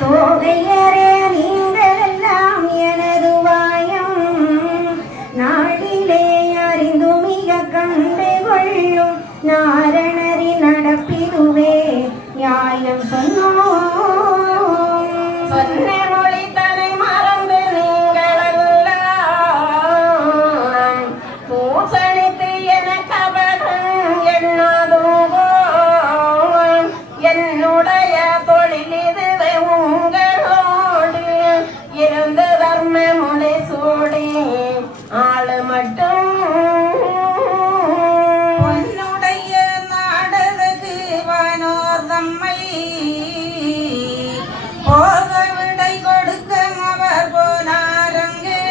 தோகையரே நீங்களெல்லாம் எனது வாயம் நாடிலே அறிந்து மிக கண்டு கொள்ளும் நாரணரி நடப்பிதுவே நியாயம் சொன்னோம். சொன்ன மொழி தலை மறந்து நீங்களெல்லாம் பூசணித்து என கபடம் எண்ணாதோ என்னுடைய தொழில் இதுவே உங்களோடு இருந்து தர்ம மொழி சூடி ஆளு மட்டும் உன்னுடைய நாடகத்து வானோர் தம்மை போக விடை கொடுக்க அவர் போனாரங்கே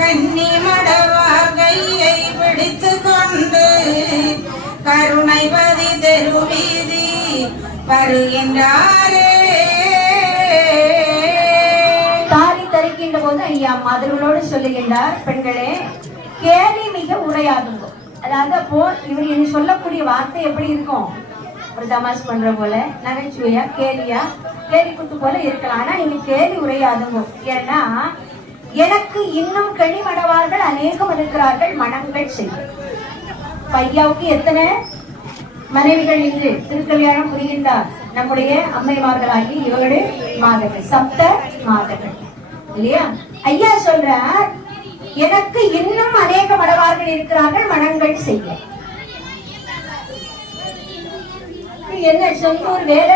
கன்னி மடவார் கையை பிடித்து கொண்டு கருணைபதி தெருவீதி வருகின்றாரே. தாலி தரிக்கின்ற போது ஐயா மதுர்களோடு சொல்லுகின்றார், பெண்களே கேலி மிக உரையாதுங்க. அதாவது அப்போ இவர் என்ன சொல்லக்கூடிய வார்த்தை எப்படி இருக்கும்? ஒரு தமாஷ் பண்ற போல, நகைச்சுவையா, கேலியா, கேலி குத்து போல இருக்கலாம். ஆனா நீங்க கேலி உரையாதுங்க. ஏன்னா எனக்கு இன்னும் கனிமடவார்கள் அநேகம் இருக்கிறார்கள் மனங்கள் செய்யும். பையாவுக்கு எத்தனை மனைவிகள் இன்று திருக்கல்யாணம் புரிகின்றார்? நம்முடைய அம்மைமார்களாகி 7 மாதங்கள், 7 மாதங்கள் இல்லையா? ஐயா சொல்றார், எனக்கு இன்னும் அநேக மடவார்கள் இருக்கிறார்கள் மனங்கள் செய்ய. என்ன சொந்த ஒரு வேலை